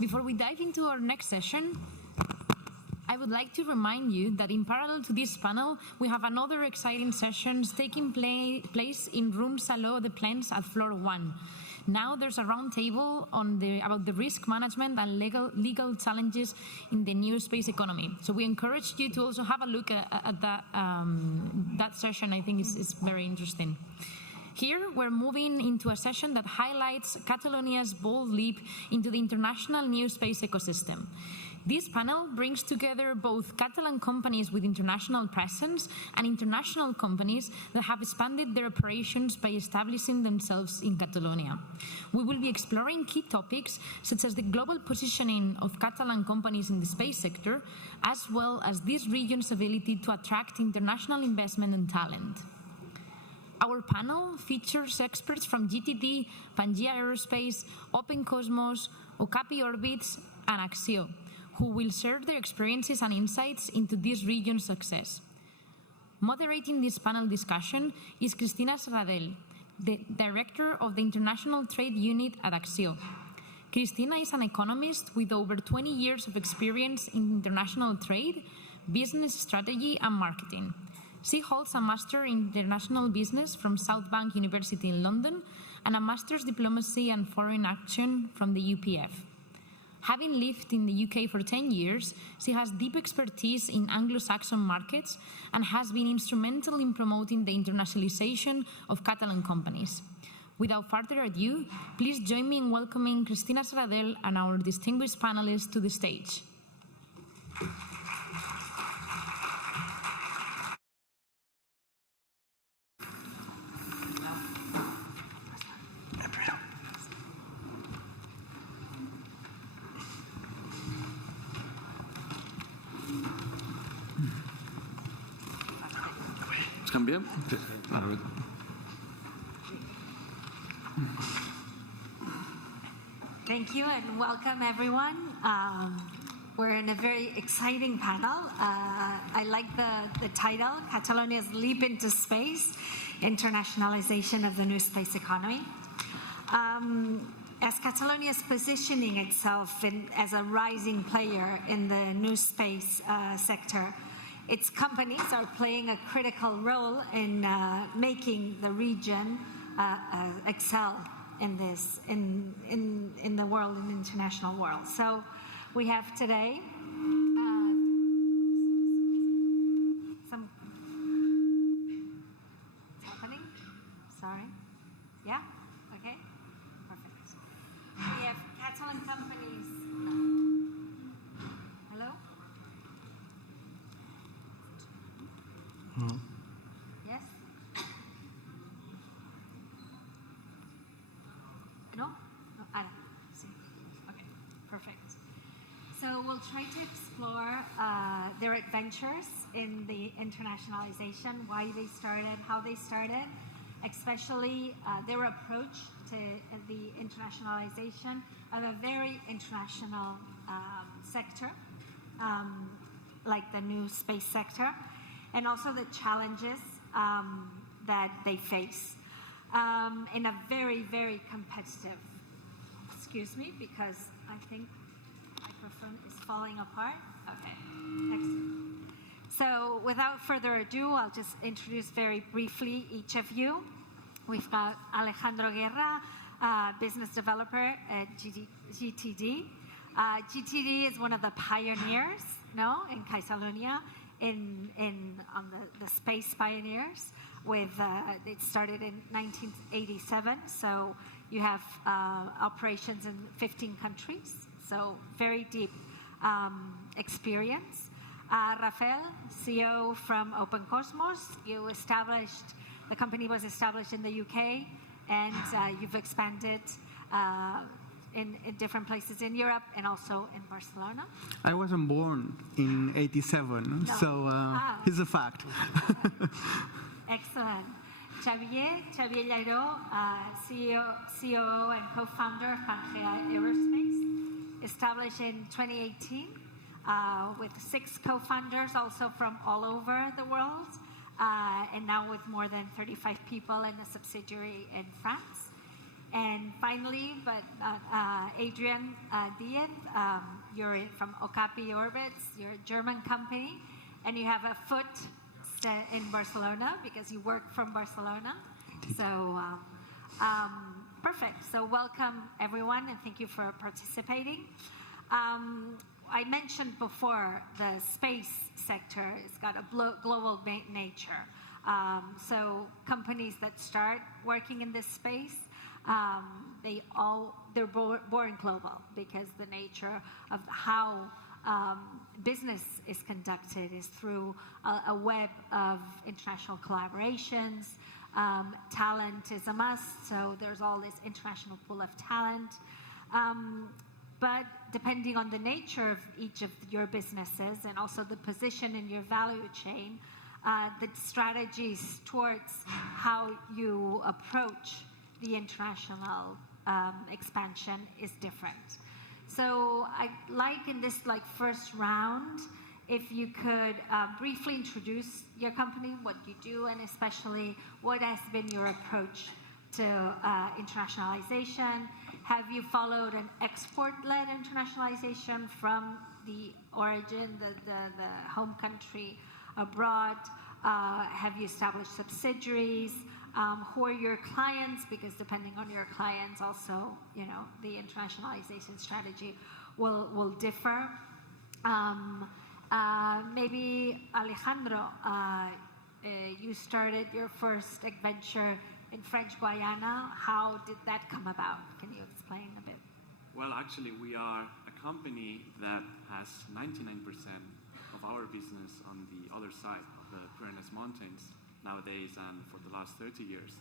Before we dive into our next session, I would like to remind you that in parallel to this panel, we have another exciting sessions taking place in room Saló de Plens at floor 1. Now there's a round table about the risk management and legal challenges in the new space economy. So we encourage you to also have a look at that session. I think is very interesting. Here, we're moving into a session that highlights Catalunya's bold leap into the international new space ecosystem. This panel brings together both Catalan companies with international presence and international companies that have expanded their operations by establishing themselves in Catalonia. We will be exploring key topics such as the global positioning of Catalan companies in the space sector, as well as this region's ability to attract international investment and talent. Our panel features experts from GTD, Pangea Aerospace, Open Cosmos, Okapi Orbits, and Axio, who will share their experiences and insights into this region's success. Moderating this panel discussion is Cristina Serradell, the Director of the International Trade Unit at Axio. Cristina is an economist with over 20 years of experience in international trade, business strategy, and marketing. She holds a Master in International Business from South Bank University in London and a Master's Diplomacy and Foreign Action from the UPF. Having lived in the UK for 10 years, she has deep expertise in Anglo-Saxon markets and has been instrumental in promoting the internationalization of Catalan companies. Without further ado, please join me in welcoming Cristina Serradell and our distinguished panelists to the stage. Canviem? Thank you and welcome everyone. We're in a very exciting panel. I like the title, Catalunya's Leap into Space, Internationalization of the New Space Economy. As Catalonia is positioning itself as a rising player in the new space sector, its companies are playing a critical role in making the region excel in this, in the world, in the international world. So we have today some happening. Sorry. Yeah. Okay. Perfect. We have Catalan companies. Hello. Yes? No? No, I don't see. Okay, perfect. So we'll try to explore their adventures in the internationalization, why they started, how they started, especially their approach to the internationalization of a very international sector, like the new space sector, and also the challenges that they face in a very, very competitive, excuse me, because I think the microphone is falling apart. Okay, excellent. So without further ado, I'll just introduce very briefly each of you. We've got Alejandro Guerra, business developer at GTD. GTD is one of the pioneers, in Catalonia, on the space pioneers. It started in 1987, so you have operations in 15 countries, so very deep experience. Rafel, CEO from Open Cosmos, the company was established in the UK, and you've expanded in different places in Europe and also in Barcelona. I wasn't born in '87, no. So it's a fact. Excellent. Xavier Llairó, COO and co-founder of Pangea Aerospace, established in 2018 with 6 co-founders also from all over the world, and now with more than 35 people and a subsidiary in France. And finally, but Adrian, Diez, you're from Okapi Orbits, you're a German company, and you have a foot in Barcelona because you work from Barcelona. So perfect. So welcome everyone, and thank you for participating. I mentioned before the space sector has got a global nature. So companies that start working in this space, they're born global because the nature of how business is conducted is through a web of international collaborations. Talent is a must, so there's all this international pool of talent. But depending on the nature of each of your businesses and also the position in your value chain, the strategies towards how you approach the international expansion is different. So I'd like in this first round, if you could briefly introduce your company, what you do, and especially what has been your approach to internationalization. Have you followed an export-led internationalization from the origin, the home country abroad? Have you established subsidiaries? Who are your clients? Because depending on your clients, also, the internationalization strategy will differ. Maybe Alejandro, you started your first adventure in French Guiana. How did that come about? Can you explain a bit? Well, actually, we are a company that has 99% of our business on the other side of the Pyrenees Mountains nowadays and for the last 30 years.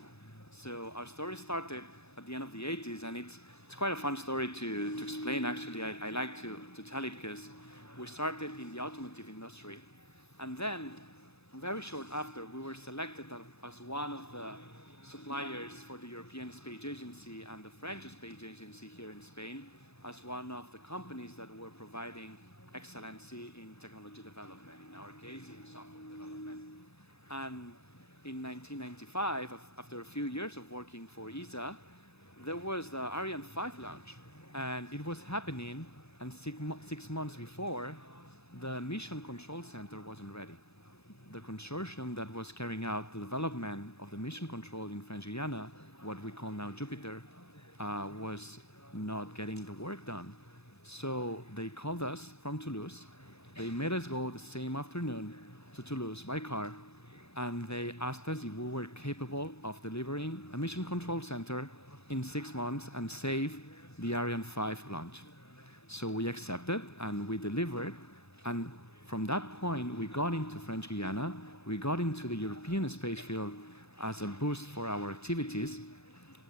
So our story started at the end of the 80s, and it's quite a fun story to explain, actually. I like to tell it because we started in the automotive industry, and then very short after, we were selected as one of the suppliers for the European Space Agency and the French Space Agency here in Spain as one of the companies that were providing excellency in technology development, in our case, in software development. And in 1995, after a few years of working for ESA, there was the Ariane 5 launch, and it was happening, and 6 months before, the Mission Control Center wasn't ready. The consortium that was carrying out the development of the mission control in French Guiana, what we call now Jupiter, was not getting the work done. So they called us from Toulouse. They made us go the same afternoon to Toulouse by car, and they asked us if we were capable of delivering a mission control center in 6 months and save the Ariane 5 launch. So we accepted and we delivered, and from that point we got into French Guiana, we got into the European space field as a boost for our activities,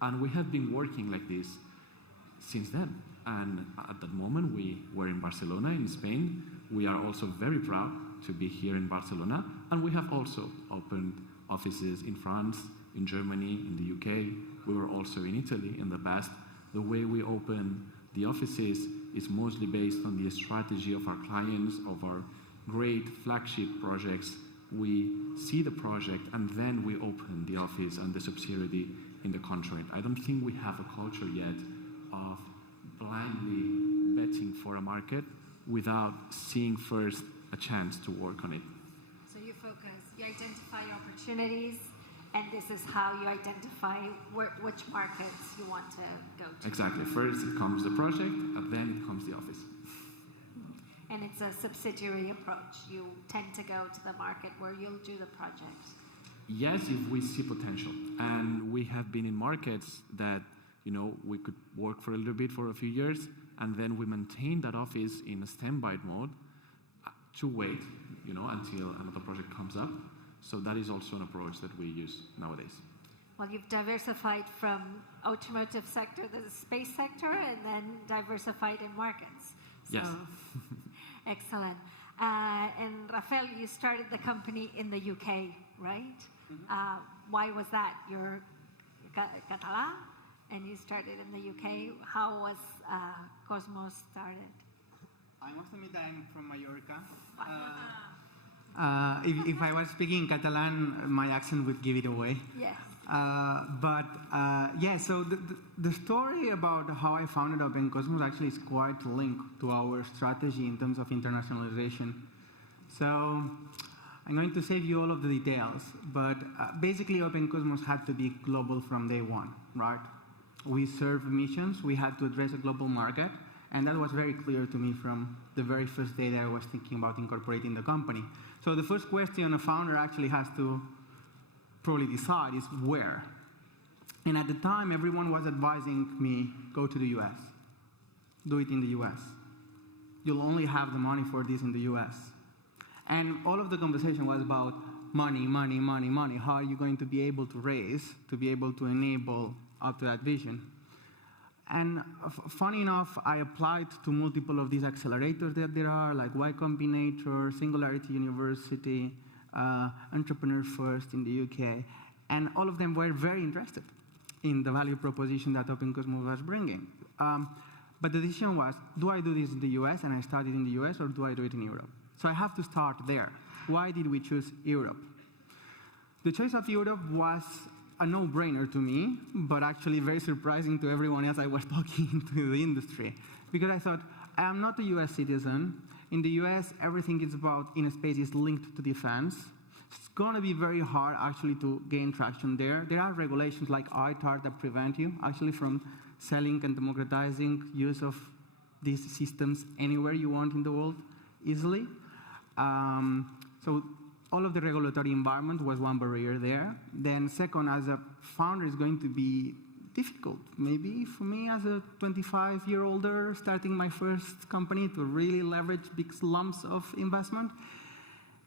and we have been working like this since then. And at that moment we were in Barcelona in Spain. We are also very proud to be here in Barcelona, and we have also opened offices in France, in Germany, in the UK. We were also in Italy in the past. The way we open the offices is mostly based on the strategy of our clients, of our great flagship projects. We see the project and then we open the office and the subsidiary in the country. I don't think we have a culture yet of blindly betting for a market without seeing first a chance to work on it. So you focus, you identify opportunities, and this is how you identify which markets you want to go to. Exactly. First it comes the project, and then it comes the office. And it's a subsidiary approach. You tend to go to the market where you'll do the project. Yes, if we see potential. And we have been in markets that, we could work for a little bit for a few years, and then we maintain that office in a standby mode to wait, until another project comes up. So that is also an approach that we use nowadays. Well, you've diversified from automotive sector to the space sector, and then diversified in markets. So, yes. Excellent. And Rafel, you started the company in the UK, right? Mm-hmm. Why was that? You're Catalan, and you started in the UK. How was Cosmos started? I must admit I'm from Mallorca. If I was speaking Catalan, my accent would give it away. Yes. Yeah, so the story about how I founded OpenCosmos actually is quite linked to our strategy in terms of internationalization. So I'm going to save you all of the details, but basically OpenCosmos had to be global from day one, right? We serve missions, we had to address a global market, and that was very clear to me from the very first day that I was thinking about incorporating the company. So the first question a founder actually has to probably decide is where. And at the time, everyone was advising me, go to the US. Do it in the US. You'll only have the money for this in the US. And all of the conversation was about money, money, money, money. How are you going to be able to raise, to be able to enable up to that vision? And funny enough, I applied to multiple of these accelerators that there are, like Y Combinator, Singularity University, Entrepreneur First in the UK, and all of them were very interested in the value proposition that OpenCosmos was bringing. But the decision was, do I do this in the US, and I started in the US, or do I do it in Europe? So I have to start there. Why did we choose Europe? The choice of Europe was a no-brainer to me, but actually very surprising to everyone else I was talking to the industry. Because I thought, I am not a US citizen. In the US, everything is about, in a space, is linked to defense. It's going to be very hard, actually, to gain traction there. There are regulations like ITAR that prevent you, actually, from selling and democratizing use of these systems anywhere you want in the world easily. So all of the regulatory environment was one barrier there. Then second, as a founder, is going to be difficult. Maybe for me as a 25-year-older starting my first company to really leverage big lumps of investment.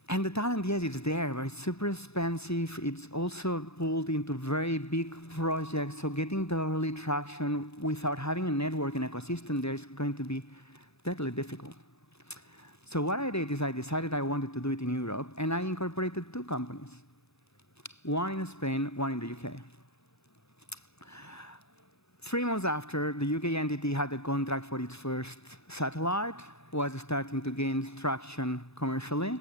And the talent, yes, it's there, but it's super expensive. It's also pulled into very big projects. So getting the early traction without having a network and ecosystem there is going to be deadly difficult. So what I did is I decided I wanted to do it in Europe, and I incorporated 2 companies. One in Spain, one in the UK. 3 months after, the UK entity had a contract for its first satellite, was starting to gain traction commercially.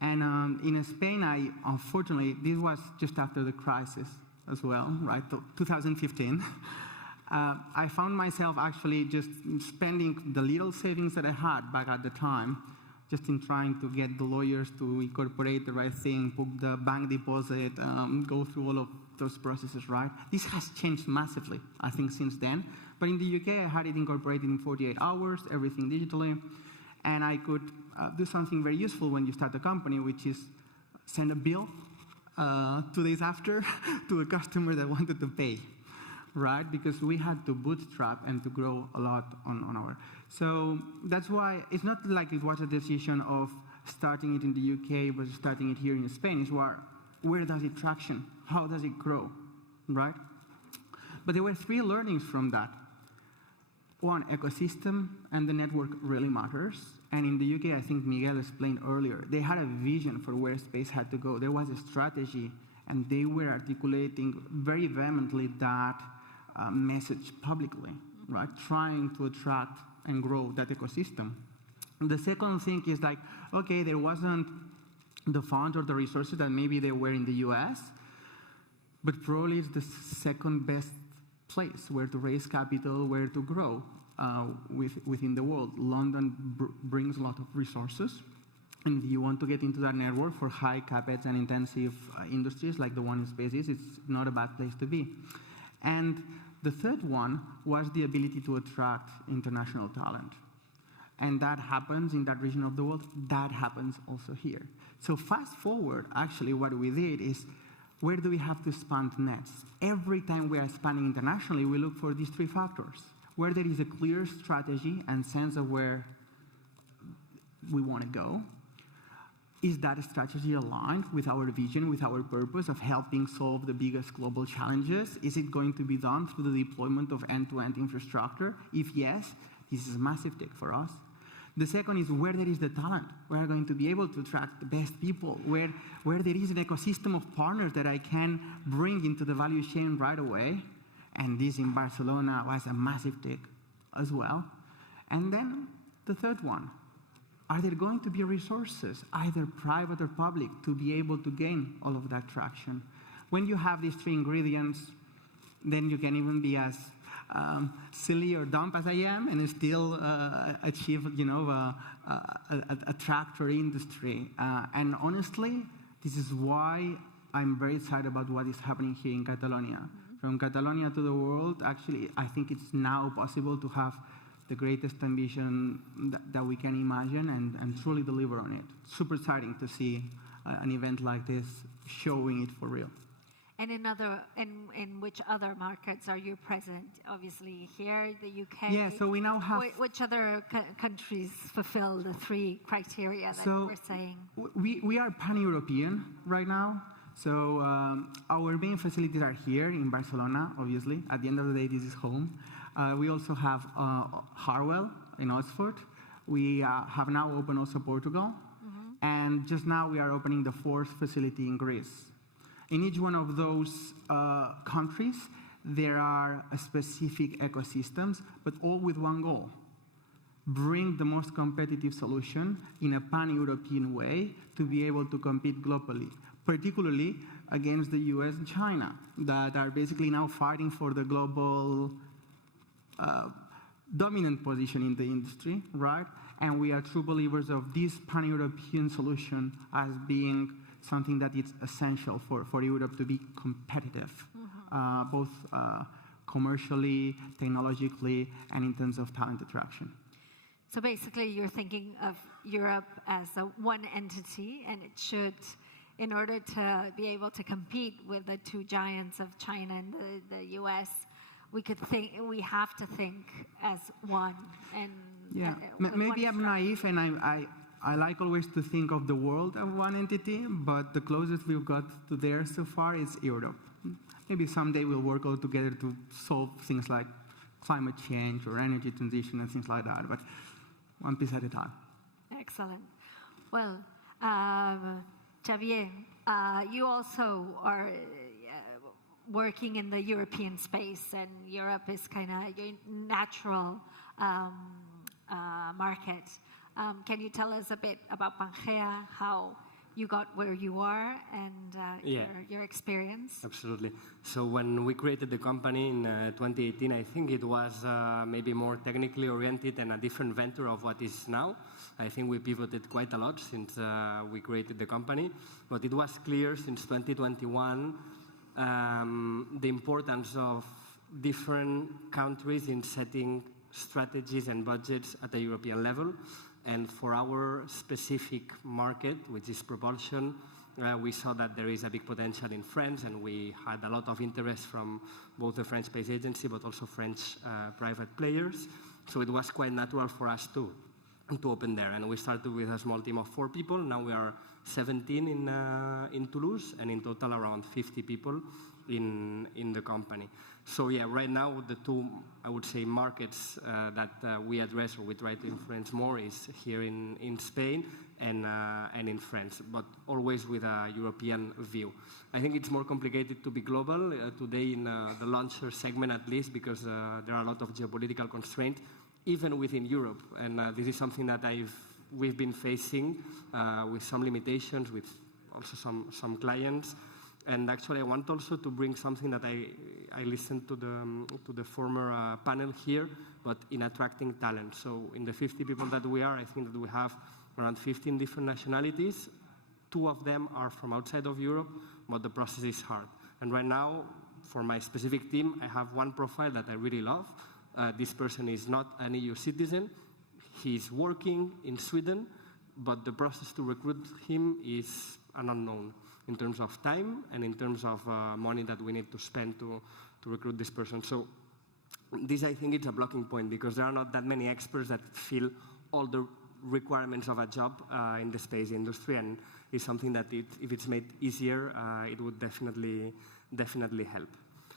And in Spain, unfortunately, this was just after the crisis as well, right, 2015. I found myself actually just spending the little savings that I had back at the time, just in trying to get the lawyers to incorporate the right thing, book the bank deposit, go through all of those processes, right? This has changed massively, I think, since then. But in the UK, I had it incorporated in 48 hours, everything digitally. And I could do something very useful when you start a company, which is send a bill 2 days after to a customer that wanted to pay. Right, because we had to bootstrap and to grow a lot on our. So that's why it's not like it was a decision of starting it in the UK versus starting it here in Spain. It's where does it traction? How does it grow? Right? But there were 3 learnings from that. One, ecosystem and the network really matters. And in the UK, I think Miguel explained earlier, they had a vision for where space had to go. There was a strategy, and they were articulating very vehemently that message publicly, right? Trying to attract and grow that ecosystem. And the second thing is like, okay, there wasn't the funds or the resources that maybe they were in the US, but probably it's the second best place where to raise capital, where to grow within the world. London brings a lot of resources, and you want to get into that network for high capex and intensive industries like the one in space is, it's not a bad place to be. And the third one was the ability to attract international talent. And that happens in that region of the world. That happens also here. So fast forward, actually, what we did is, where do we have to expand nets? Every time we are expanding internationally, we look for these 3 factors. Where there is a clear strategy and sense of where we want to go. Is that strategy aligned with our vision, with our purpose of helping solve the biggest global challenges? Is it going to be done through the deployment of end-to-end infrastructure? If yes, this is a massive tick for us. The second is where there is the talent. We are going to be able to attract the best people, where there is an ecosystem of partners that I can bring into the value chain right away. And this in Barcelona was a massive tick as well. And then the third one. Are there going to be resources, either private or public, to be able to gain all of that traction? when you have these three ingredients, then you can even be as silly or dumb as I am and still achieve, a tractor industry. And honestly, this is why I'm very excited about what is happening here in Catalonia. From Catalonia to the world, actually, I think it's now possible to have the greatest ambition that we can imagine and truly deliver on it. Super exciting to see an event like this showing it for real. And in which other markets are you present? Obviously here, the UK. Yeah, so we now have... Which other countries fulfill the three criteria that you were saying? We are pan-European right now. So our main facilities are here in Barcelona, obviously. At the end of the day, this is home. We also have Harwell in Oxford. We have now opened also Portugal. And just now we are opening the 4th facility in Greece. In each one of those countries, there are specific ecosystems, but all with one goal: bring the most competitive solution in a pan-European way to be able to compete globally, particularly against the US and China, that are basically now fighting for the global dominant position in the industry, right? And we are true believers of this pan-European solution as being something that is essential for Europe to be competitive, both commercially, technologically, and in terms of talent attraction. So basically, you're thinking of Europe as one entity, and it should, in order to be able to compete with the two giants of China and the US, we have to think as one. And yeah, maybe I'm naive, and I like always to think of the world as one entity, but the closest we've got to there so far is Europe. Maybe someday we'll work all together to solve things like climate change or energy transition and things like that, but one piece at a time. Excellent. Well, Xavier, you also are working in the European space, and Europe is kind of your natural market. Can you tell us a bit about Pangea, how you got where you are, and your experience? Absolutely. So when we created the company in 2018, I think it was maybe more technically oriented and a different venture of what is now. I think we pivoted quite a lot since we created the company, but it was clear since 2021 the importance of different countries in setting strategies and budgets at the European level. And for our specific market, which is propulsion, we saw that there is a big potential in France, and we had a lot of interest from both the French Space Agency but also French private players. So it was quite natural for us to open there. And we started with a small team of 4 people. Now we are 17 in Toulouse, and in total around 50 people in the company. So yeah, right now the two, I would say, markets that we address or we try to influence more is here in Spain and in France, but always with a European view. I think it's more complicated to be global today in the launcher segment, at least, because there are a lot of geopolitical constraints, even within Europe. And this is something that we've been facing with some limitations, with also some clients. And actually, I want also to bring something that I listened to the former panel here, but in attracting talent. So in the 50 people that we are, I think that we have around 15 different nationalities. 2 of them are from outside of Europe, but the process is hard. And right now, for my specific team, I have one profile that I really love. This person is not an EU citizen. He's working in Sweden, but the process to recruit him is an unknown in terms of time and in terms of money that we need to spend to recruit this person. So this, I think, is a blocking point, because there are not that many experts that fill all the requirements of a job in the space industry, and it's something that if it's made easier, it would definitely help.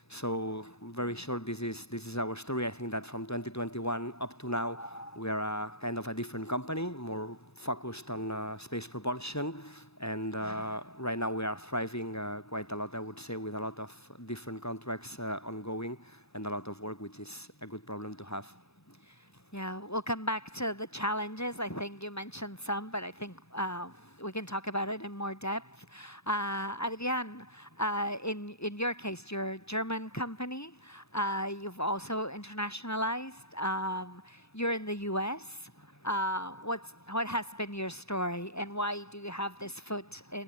So very short, this is our story. I think that from 2021 up to now, we are kind of a different company, more focused on space propulsion. And right now we are thriving quite a lot, I would say, with a lot of different contracts ongoing and a lot of work, which is a good problem to have. Yeah, we'll come back to the challenges. I think you mentioned some, but I think we can talk about it in more depth. Adrian, in your case, you're a German company. You've also internationalized. You're in the US. What has been your story, and why do you have this foot in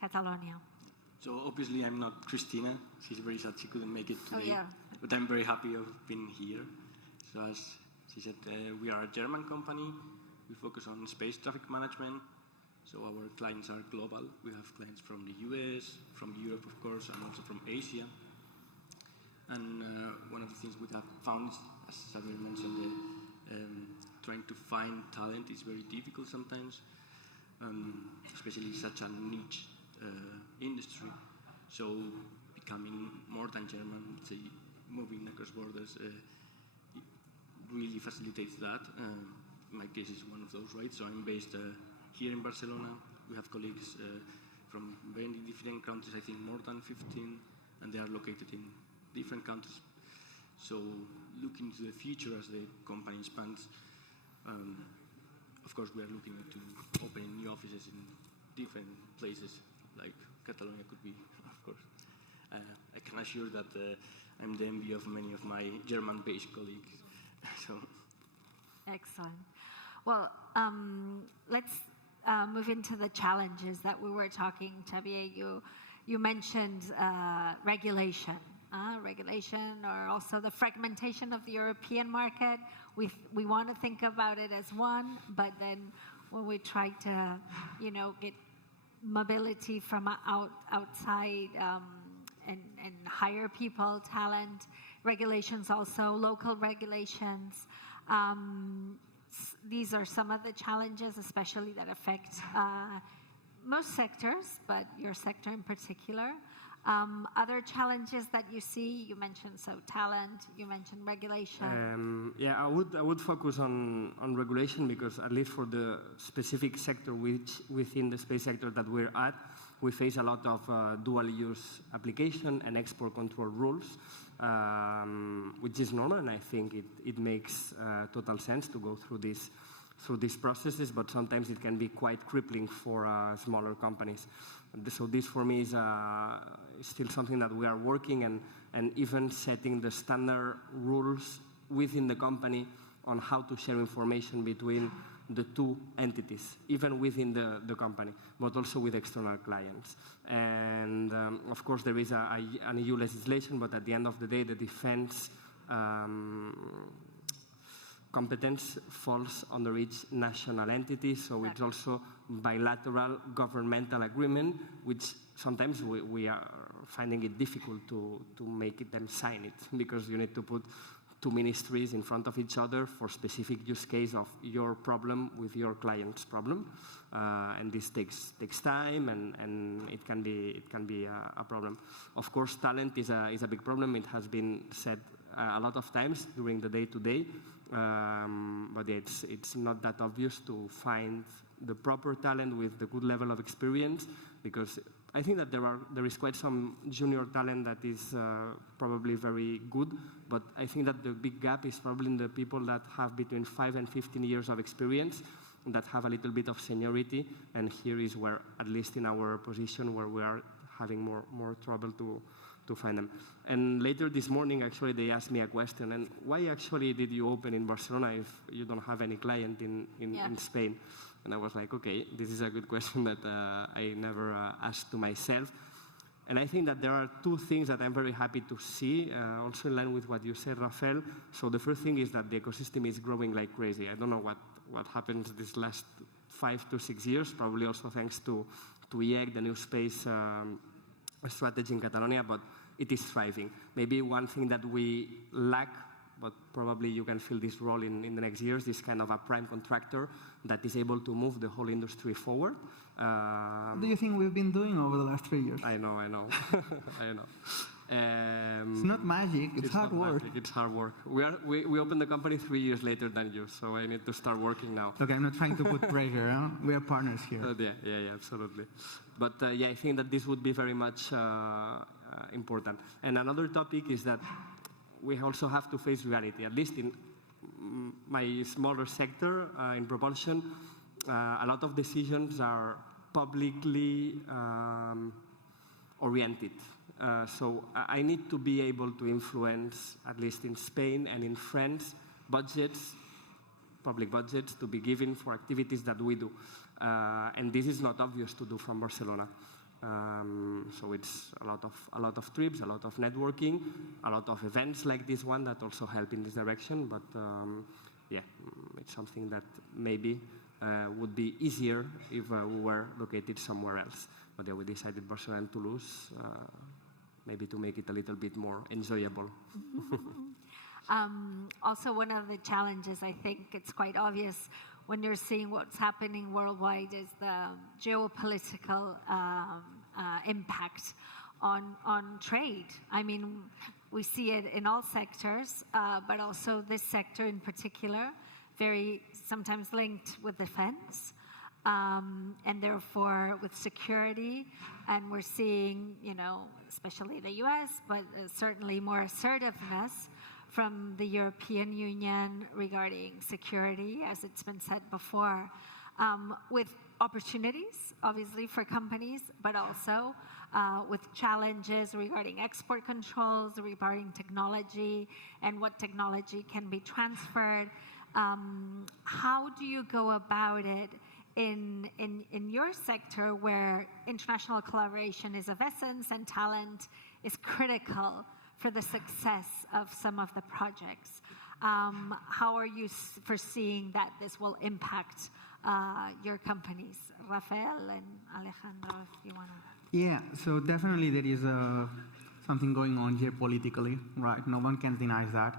Catalonia? So obviously I'm not Cristina. She's very sad she couldn't make it today. Oh, yeah. But I'm very happy of being here. So as she said, we are a German company. We focus on space traffic management. So our clients are global. We have clients from the US, from Europe, of course, and also from Asia. And one of the things we have found, as Xavier mentioned, trying to find talent is very difficult sometimes, especially such a niche industry. So becoming more than German, say, moving across borders, it really facilitates that. My case is one of those, right? So I'm based here in Barcelona. We have colleagues from very different countries, I think more than 15, and they are located in different countries. So looking to the future as the company expands, of course we are looking to opening new offices in different places, like Catalonia could be, of course. I can assure that I'm the envy of many of my German-based colleagues. So. Excellent. Well, let's move into the challenges that we were talking. Xavier, you mentioned regulation. Regulation, or also the fragmentation of the European market. We want to think about it as one, but then when we try to, get mobility from outside and hire people, talent, regulations also, local regulations. These are some of the challenges, especially that affect most sectors, but your sector in particular. Other challenges that you see, you mentioned talent, you mentioned regulation. Yeah, I would focus on regulation, because at least for the specific sector within the space sector that we're at, we face a lot of dual-use application and export control rules, which is normal, and I think it makes total sense to go through these processes, but sometimes it can be quite crippling for smaller companies. So this for me is still something that we are working and even setting the standard rules within the company on how to share information between the two entities, even within the company, but also with external clients. And of course there is an EU legislation, but at the end of the day the defense competence falls under each national entity, so it's also bilateral governmental agreement, which sometimes we are finding it difficult to make them sign it, because you need to put two ministries in front of each other for specific use case of your problem with your client's problem, and this takes time, and it can be a problem. Of course, talent is a big problem. It has been said a lot of times during the day-to-day, but it's not that obvious to find the proper talent with the good level of experience, because I think that there is quite some junior talent that is probably very good, but I think that the big gap is probably in the people that have between 5 and 15 years of experience, that have a little bit of seniority, and here is where, at least in our position, where we are having more trouble to find them. And later this morning, actually, they asked me a question, and why actually did you open in Barcelona if you don't have any client in Spain? And I was like, okay, this is a good question that I never asked to myself. And I think that there are two things that I'm very happy to see, also in line with what you said, Rafel. So the first thing is that the ecosystem is growing like crazy. I don't know what happened this last 5 to 6 years, probably also thanks to IEC, the NewSpace strategy in Catalonia, but it is thriving. Maybe one thing that we lack, but probably you can fill this role in the next years, this kind of a prime contractor that is able to move the whole industry forward. What do you think we've been doing over the last 3 years? I know. I know. It's not magic, it's hard work. Magic, it's hard work. We opened the company 3 years later than you, so I need to start working now. Okay, I'm not trying to put pressure, huh? We are partners here. Yeah, absolutely. But yeah, I think that this would be very much important. And another topic is that we also have to face reality, at least in my smaller sector, in propulsion. A lot of decisions are publicly oriented. So I need to be able to influence, at least in Spain and in France, budgets, public budgets to be given for activities that we do. And this is not obvious to do from Barcelona. So it's a lot of trips, a lot of networking, a lot of events like this one that also help in this direction. But yeah, it's something that maybe would be easier if we were located somewhere else. But yeah, we decided Barcelona and Toulouse, maybe to make it a little bit more enjoyable. Also, one of the challenges, I think it's quite obvious when you're seeing what's happening worldwide, is the geopolitical impact on trade. I mean, we see it in all sectors, but also this sector in particular, very sometimes linked with defense, and therefore with security. And we're seeing, you know, especially the US, but certainly more assertiveness from the European Union regarding security, as it's been said before, with opportunities, obviously, for companies, but also with challenges regarding export controls, regarding technology, and what technology can be transferred. How do you go about it in your sector, where international collaboration is of essence and talent is critical for the success of some of the projects? How are you foreseeing that this will impact your companies? Rafel and Alejandro, if you want to. Yeah, so definitely there is something going on here politically, right? No one can deny that.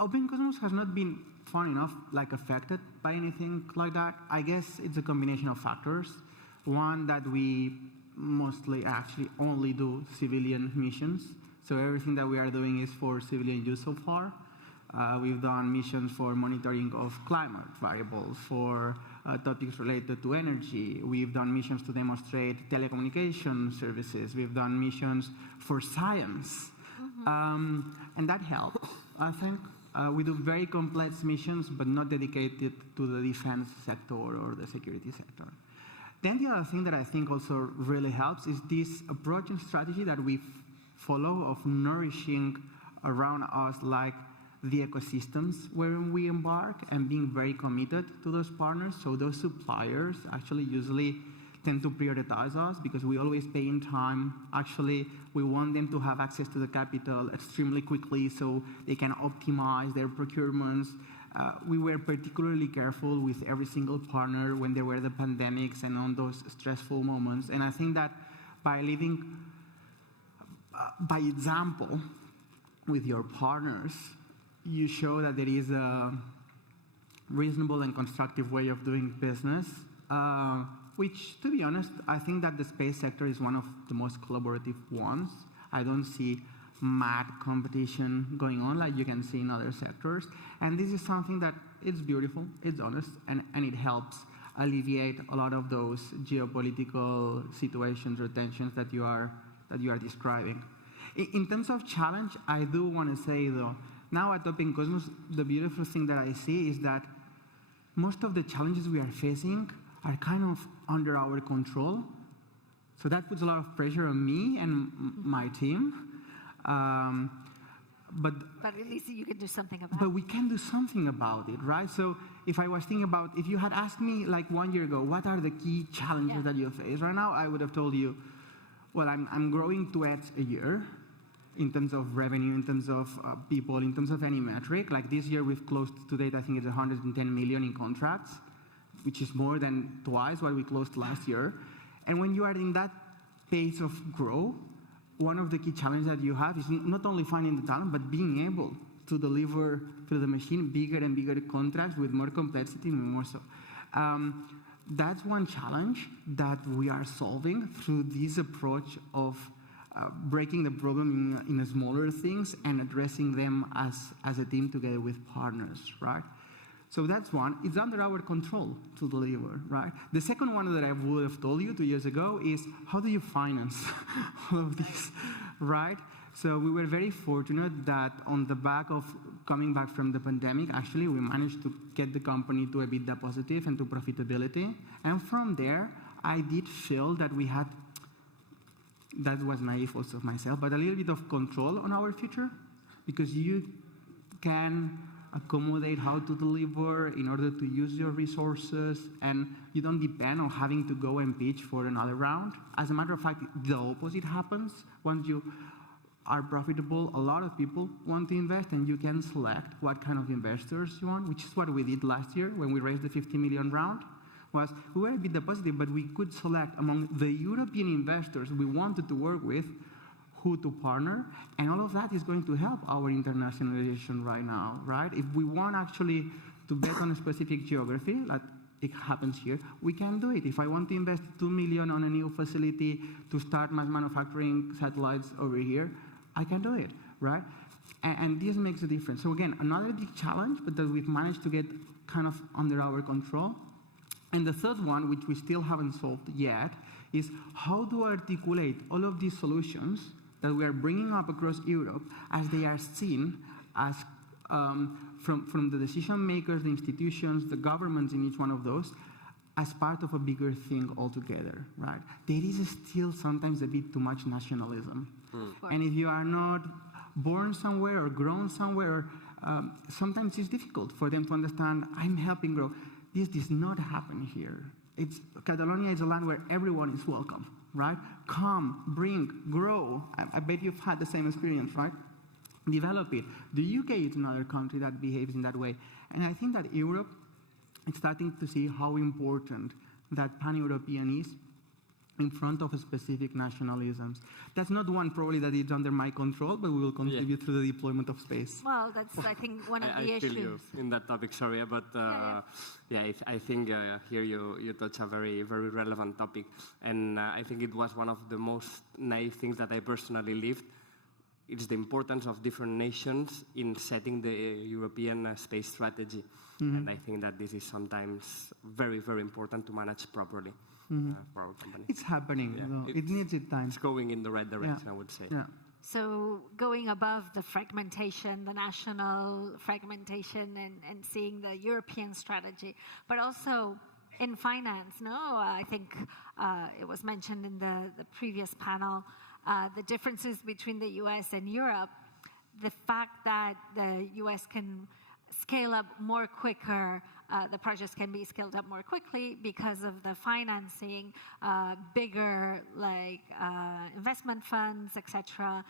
Open Cosmos has not been, fun enough, like affected by anything like that. I guess it's a combination of factors. One, that we mostly actually only do civilian missions. So everything that we are doing is for civilian use so far. We've done missions for monitoring of climate variables, for topics related to energy. We've done missions to demonstrate telecommunication services. We've done missions for science. And that helps, I think. We do very complex missions, but not dedicated to the defense sector or the security sector. Then the other thing that I think also really helps is this approach and strategy that we follow of nourishing around us, like the ecosystems where we embark, and being very committed to those partners. So those suppliers actually usually tend to prioritize us because we always pay in time. Actually, we want them to have access to the capital extremely quickly so they can optimize their procurements. We were particularly careful with every single partner when there were the pandemics and on those stressful moments. And I think that by living by example with your partners, you show that there is a reasonable and constructive way of doing business, which, to be honest, I think that the space sector is one of the most collaborative ones. I don't see mad competition going on like you can see in other sectors. And this is something that it's beautiful, it's honest, and it helps alleviate a lot of those geopolitical situations or tensions that you are describing. In terms of challenge, I do want to say, though, now at Open Cosmos, the beautiful thing that I see is that most of the challenges we are facing are kind of under our control. So that puts a lot of pressure on me and my team. But at least you can do something about it. But we can do something about it, right? So if I was thinking about, if you had asked me like 1 year ago, what are the key challenges that you face right now, I would have told you, well, I'm growing 2x a year in terms of revenue, in terms of people, in terms of any metric. Like this year we've closed to date, I think it's 110 million in contracts, which is more than twice what we closed last year. And when you are in that pace of growth, one of the key challenges that you have is not only finding the talent, but being able to deliver through the machine bigger and bigger contracts with more complexity and more so. That's one challenge that we are solving through this approach of breaking the problem in smaller things and addressing them as a team together with partners, right? So that's one. It's under our control to deliver, right? The second one that I would have told you 2 years ago is, how do you finance all of this, right? So we were very fortunate that on the back of coming back from the pandemic, actually, we managed to get the company to EBITDA positive and to profitability. And from there, I did feel that we had, that was naive also of myself, but a little bit of control on our future, because you can accommodate how to deliver in order to use your resources, and you don't depend on having to go and pitch for another round. As a matter of fact, the opposite happens. Once you are profitable, a lot of people want to invest, and you can select what kind of investors you want, which is what we did last year when we raised the 50 million round. Was we were a bit positive, but we could select among the European investors we wanted to work with who to partner, and all of that is going to help our internationalization right now, right? If we want actually to bet on a specific geography, like it happens here, we can do it. If I want to invest 2 million on a new facility to start mass manufacturing satellites over here, I can do it, right? And this makes a difference. So again, another big challenge, but that we've managed to get kind of under our control. And the third one, which we still haven't solved yet, is how to articulate all of these solutions that we are bringing up across Europe as they are seen as, from the decision makers, the institutions, the governments in each one of those, as part of a bigger thing altogether, right? There is still sometimes a bit too much nationalism. And if you are not born somewhere or grown somewhere, sometimes it's difficult for them to understand, I'm helping grow. This does not happen here. Catalonia is a land where everyone is welcome, right? Come, bring, grow. I bet you've had the same experience, right? Develop it. The UK is another country that behaves in that way. And I think that Europe is starting to see how important that pan-European is in front of specific nationalisms. That's not one probably that is under my control, but we will contribute through the deployment of space. Well, that's, I think, one of the issues. I feel you in that topic, sorry, but I think here you touch a very, very relevant topic. And I think it was one of the most naive things that I personally lived. It's the importance of different nations in setting the European space strategy. And I think that this is sometimes very, very important to manage properly. For our company. It's happening. It needs its time. It's going in the right direction, I would say. Yeah. So going above the fragmentation, the national fragmentation, and seeing the European strategy, but also in finance, no? I think it was mentioned in the previous panel, the differences between the US and Europe, the fact that the US can scale up more quicker, the projects can be scaled up more quickly because of the financing, bigger like investment funds, etc.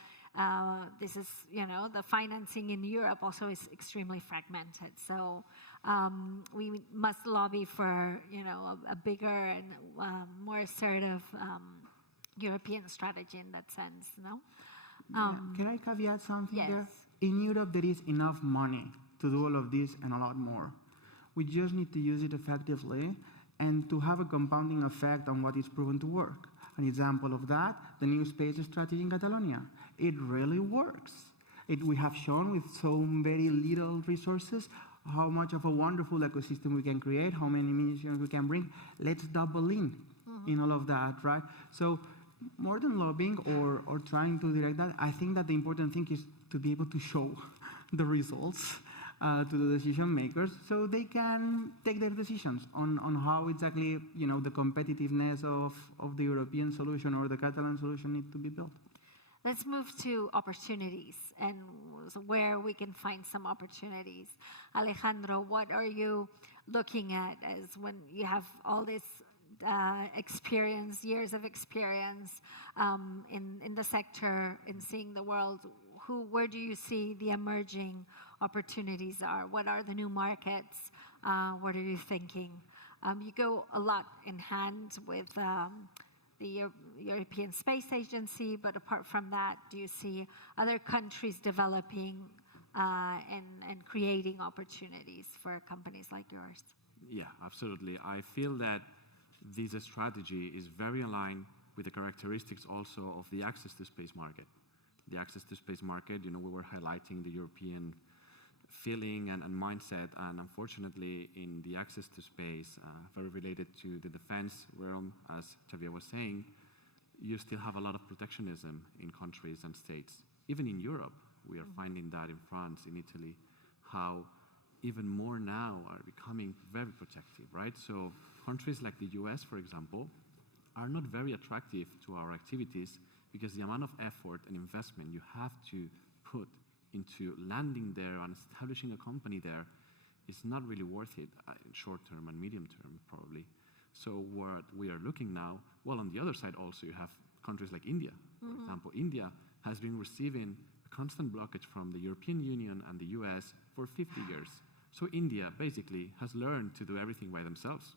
This is, the financing in Europe also is extremely fragmented. So we must lobby for, a bigger and more assertive European strategy in that sense, no? Can I caveat something yes. there? In Europe, there is enough money to do all of this and a lot more. We just need to use it effectively and to have a compounding effect on what is proven to work. An example of that, the NewSpace strategy in Catalonia. It really works. We have shown with so very little resources how much of a wonderful ecosystem we can create, how many missions we can bring. Let's double in all of that, right? So more than lobbying or trying to direct that, I think that the important thing is to be able to show the results to the decision makers so they can take their decisions on how exactly the competitiveness of the European solution or the Catalan solution need to be built. Let's move to opportunities and where we can find some opportunities. Alejandro, what are you looking at as when you have all this experience, years of experience in the sector, in seeing the world? Where do you see the emerging opportunities are? What are the new markets? What are you thinking? You go a lot in hand with the European Space Agency, but apart from that, do you see other countries developing and creating opportunities for companies like yours? Yeah, absolutely. I feel that this strategy is very aligned with the characteristics also of the access to space market. The access to space market, we were highlighting the European feeling and mindset, and unfortunately in the access to space, very related to the defense realm, as Xavier was saying, you still have a lot of protectionism in countries and states. Even in Europe, we are finding that in France, in Italy, how even more now are becoming very protective, right? So countries like the US, for example, are not very attractive to our activities because the amount of effort and investment you have to put into landing there and establishing a company there is not really worth it in short term and medium term, probably. So what we are looking now, well, on the other side also you have countries like India. For example, India has been receiving a constant blockage from the European Union and the US for 50 years. So India basically has learned to do everything by themselves.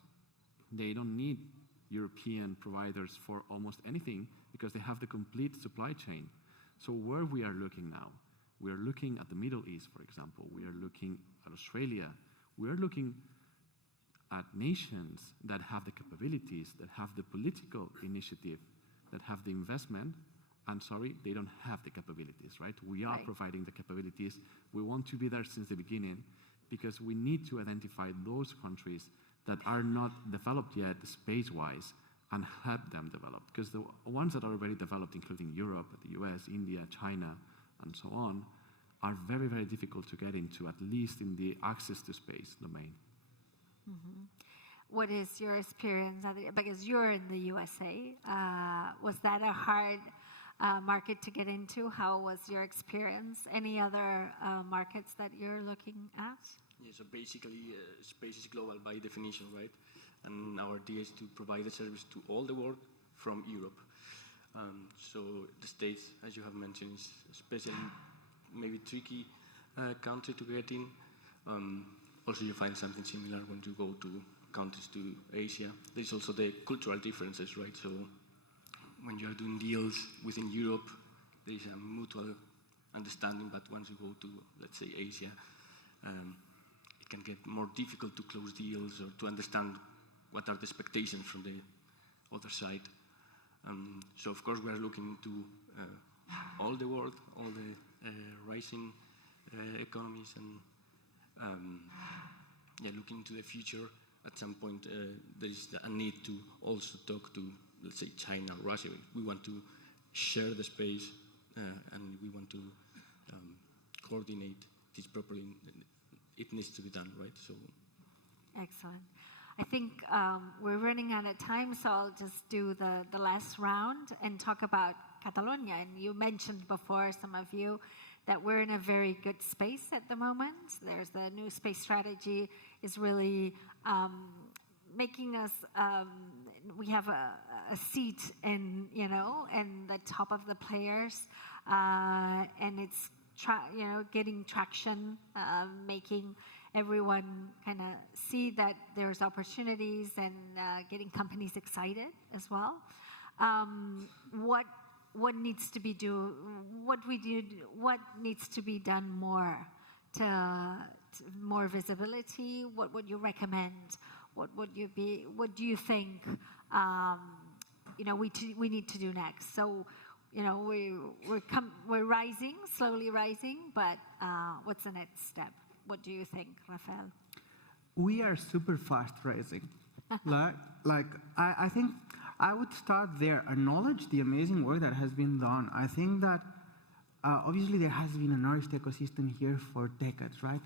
They don't need European providers for almost anything because they have the complete supply chain. So where we are looking now, we are looking at the Middle East, for example. We are looking at Australia. We are looking at nations that have the capabilities, that have the political initiative, that have the investment, and sorry, they don't have the capabilities, right? We are providing the capabilities. We want to be there since the beginning because we need to identify those countries that are not developed yet space-wise and help them develop. Because the ones that are already developed, including Europe, the US, India, China, and so on, are very, very difficult to get into, at least in the access to space domain. What is your experience? Because you're in the USA, was that a hard market to get into? How was your experience? Any other markets that you're looking at? Yeah, so basically, space is global by definition, right? And our idea is to provide a service to all the world from Europe. So the States, as you have mentioned, is especially maybe tricky country to get in. Also, you find something similar when you go to countries to Asia. There's also the cultural differences, right? So when you are doing deals within Europe, there is a mutual understanding, but once you go to, let's say, Asia, it can get more difficult to close deals or to understand what are the expectations from the other side. So, of course, we are looking to all the world, all the rising economies, and looking to the future. At some point, there is a need to also talk to, let's say, China, Russia. We want to share the space, and we want to coordinate this properly. It needs to be done, right? So, excellent. I think we're running out of time, so I'll just do the last round and talk about Catalonia. And you mentioned before, some of you, that we're in a very good space at the moment. There's the new space strategy is really making us, we have a seat in, in the top of the players, and it's getting traction, making everyone kind of see that there's opportunities and getting companies excited as well. What needs to be what needs to be done more to more visibility? What would you recommend? What do you think we need to do next? So we're rising, slowly rising, but what's the next step? What do you think, Rafel? We are super fast rising. I think I would start there, acknowledge the amazing work that has been done. I think that obviously there has been a nourished ecosystem here for decades, right?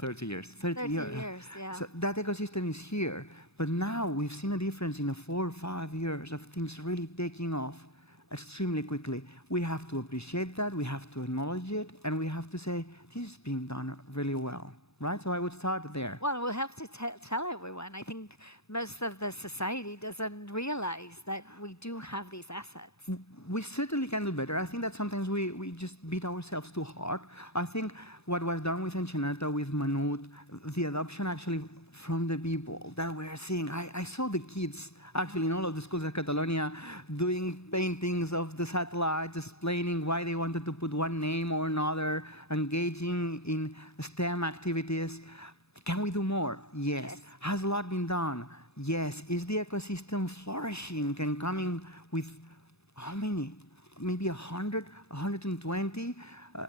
30 years. 30 years, yeah. So that ecosystem is here. But now we've seen a difference in the 4 or 5 years of things really taking off extremely quickly. We have to appreciate that, we have to acknowledge it, and we have to say, this is being done really well, right? So I would start there. Well, we'll have to tell everyone. I think most of the society doesn't realize that we do have these assets. We certainly can do better. I think that sometimes we just beat ourselves too hard. I think what was done with Enxaneta, with Manut, the adoption actually from the people that we are seeing. I saw the kids actually in all of the schools of Catalonia doing paintings of the satellites, explaining why they wanted to put one name or another, engaging in STEM activities. Can we do more? Yes. Has a lot been done? Yes. Is the ecosystem flourishing and coming with how many? Maybe 100, 120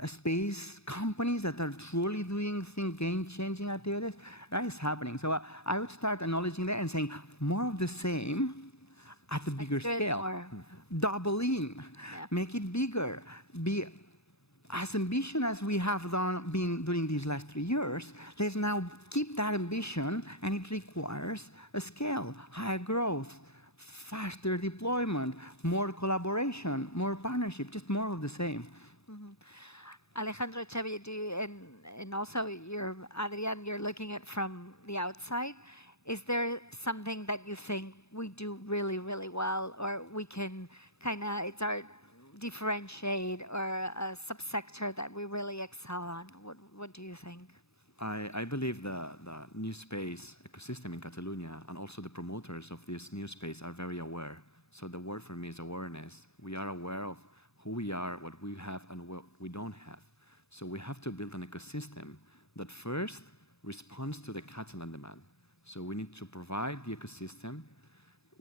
space companies that are truly doing game-changing activities? That is happening. So I would start acknowledging that and saying more of the same at a bigger scale. Double in, make it bigger, be as ambitious as we have been doing these last 3 years. Let's now keep that ambition, and it requires a scale, higher growth, faster deployment, more collaboration, more partnership, just more of the same. Alejandro, Xavier, and also Adrian, you're looking at from the outside. Is there something that you think we do really, really well, or we can it's our differentiate or a subsector that we really excel on? What do you think? I believe the new space ecosystem in Catalunya and also the promoters of this new space are very aware. So the word for me is awareness. We are aware of who we are, what we have, and what we don't have. So we have to build an ecosystem that first responds to the Catalan demand. So we need to provide the ecosystem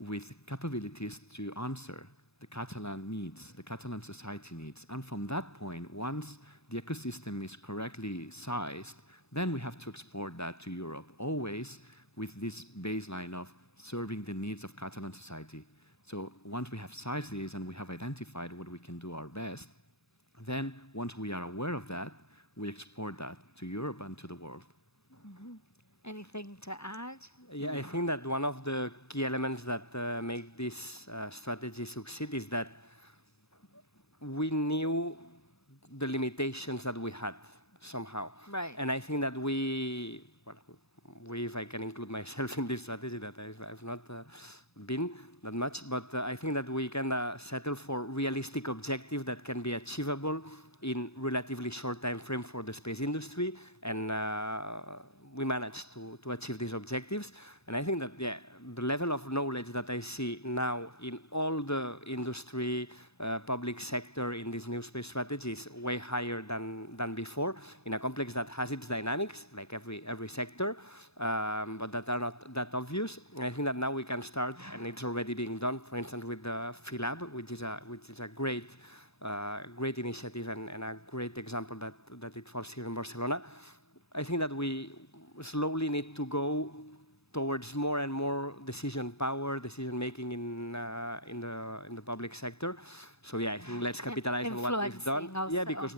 with capabilities to answer the Catalan needs, the Catalan society needs. And from that point, once the ecosystem is correctly sized, then we have to export that to Europe, always with this baseline of serving the needs of Catalan society. So once we have sized this and we have identified what we can do our best, then once we are aware of that, we export that to Europe and to the world. Anything to add? Yeah, I think that one of the key elements that make this strategy succeed is that we knew the limitations that we had somehow. Right. And I think that we, if I can include myself in this strategy, that I've not been that much, but I think that we can settle for realistic objectives that can be achievable in relatively short time frame for the space industry, and we managed to achieve these objectives. And I think that, yeah, the level of knowledge that I see now in all the industry, public sector in this new space strategy is way higher than before, in a complex that has its dynamics, like every sector, but that are not that obvious. And I think that now we can start, and it's already being done, for instance, with the PhilLab, which is a great initiative and a great example that it falls here in Barcelona. I think that we slowly need to go towards more and more decision making in the public sector. So yeah, I think let's capitalize on what we've done. Also. Yeah, because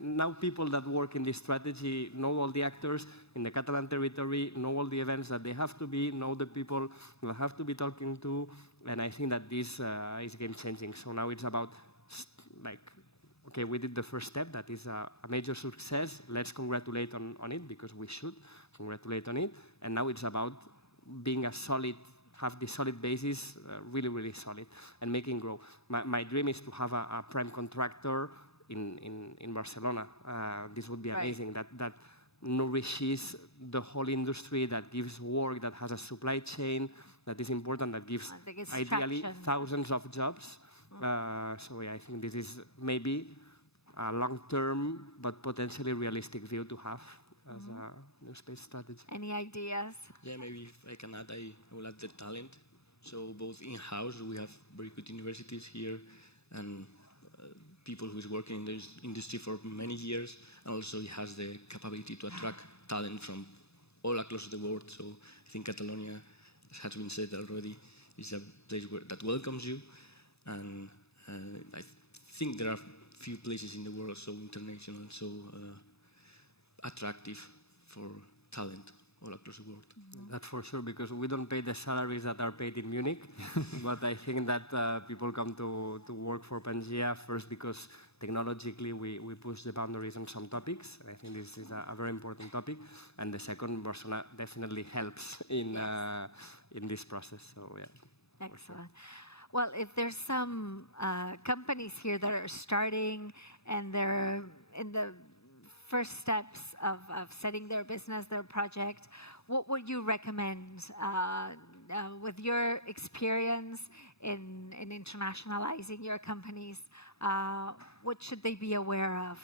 now people that work in this strategy know all the actors in the Catalan territory, know all the events that they have to be, know the people they have to be talking to, and I think that this is game changing. So now it's about okay, we did the first step. That is a major success. Let's congratulate on it, because we should congratulate on it. And now it's about being have this solid basis, really, really solid, and making grow. My dream is to have a prime contractor in Barcelona. This would be amazing. Right. That nourishes the whole industry, that gives work, that has a supply chain that is important, that gives ideally thousands of jobs. So yeah, I think this is maybe a long-term but potentially realistic view to have as a new space strategy. Any ideas? Yeah, maybe if I can add, I will add the talent. So both in-house, we have very good universities here, and people who is working in this industry for many years, and also it has the capability to attract talent from all across the world. So I think Catalonia, as has been said already, is a place that welcomes you. And I think there are few places in the world so international, so attractive for talent all across the world. That's for sure, because we don't pay the salaries that are paid in Munich, but I think that people come to work for Pangea first because technologically we push the boundaries on some topics. I think this is a very important topic. And the second, Barcelona definitely helps in this process. So yeah. Excellent. Well, if there's some companies here that are starting and they're in the first steps of setting their business, their project, what would you recommend with your experience in internationalizing your companies? What should they be aware of?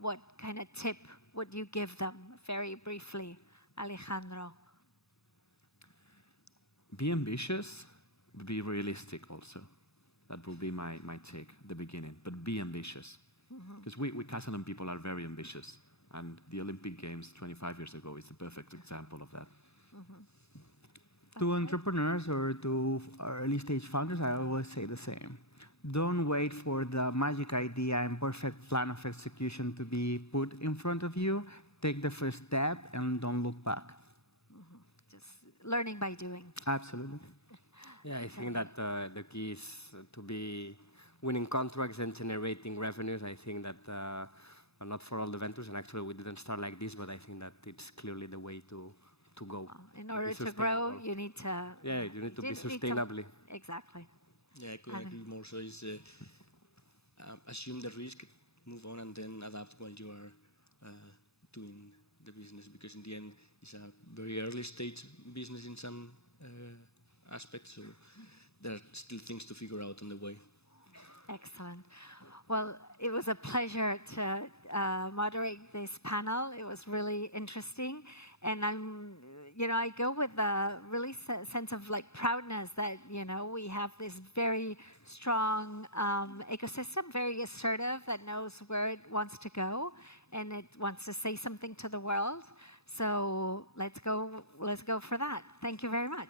What kind of tip would you give them, very briefly, Alejandro? Be ambitious. Be realistic also. That will be my take, the beginning. But be ambitious. Because we Catalan people are very ambitious. And the Olympic Games 25 years ago is the perfect example of that. To entrepreneurs or to early stage founders, I always say the same. Don't wait for the magic idea and perfect plan of execution to be put in front of you. Take the first step and don't look back. Just learning by doing. Absolutely. Yeah, I think that the key is to be winning contracts and generating revenues. I think that not for all the ventures, and actually we didn't start like this, but I think that it's clearly the way to go. Well, in order to grow, you need to... Yeah, you need to be sustainably. Exactly. Yeah, I couldn't agree more. So it's assume the risk, move on, and then adapt while you are doing the business, because in the end, it's a very early stage business in some aspects, so there are still things to figure out on the way. Excellent. Well, it was a pleasure to moderate this panel. It was really interesting, and I go with a really sense of proudness that we have this very strong ecosystem, very assertive, that knows where it wants to go, and it wants to say something to the world. So let's go for that. Thank you very much.